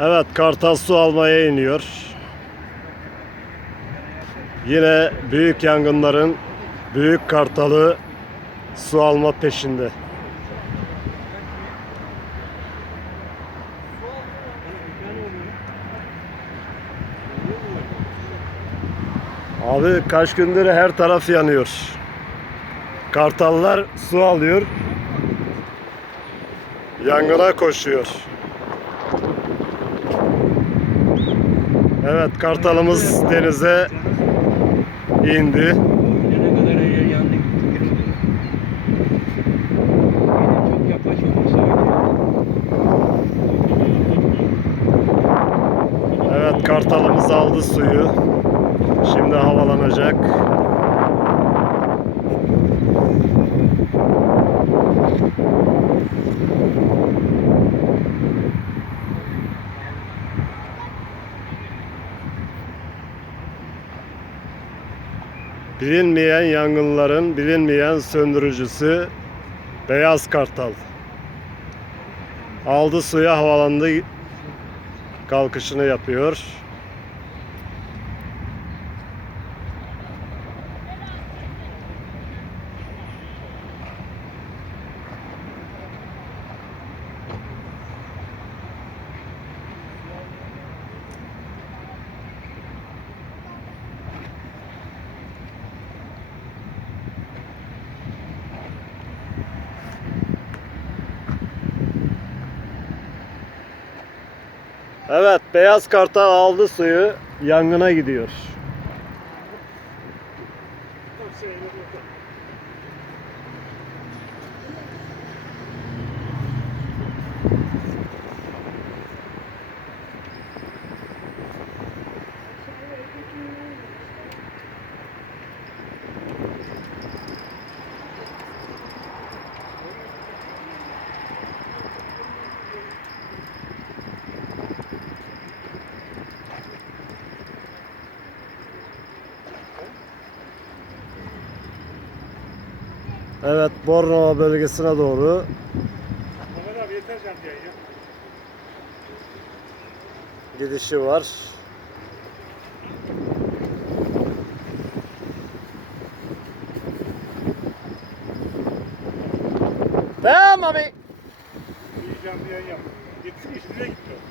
Evet Kartal su almaya iniyor. Yine büyük yangınların büyük kartalı su alma peşinde. Abi kaç gündür her taraf yanıyor. Kartallar su alıyor. Yangına koşuyor. Evet kartalımız denize indi. Evet kartalımız aldı suyu. Şimdi havalanacak. Bilinmeyen yangınların bilinmeyen söndürücüsü beyaz kartal. Aldı suya havalandı kalkışını yapıyor. Evet, beyaz kartal aldı suyu, yangına gidiyor. Evet, Bornova bölgesine doğru gidişi var. Tamam abi. İyi canlı yayın yap. Şimdi nereye gitti?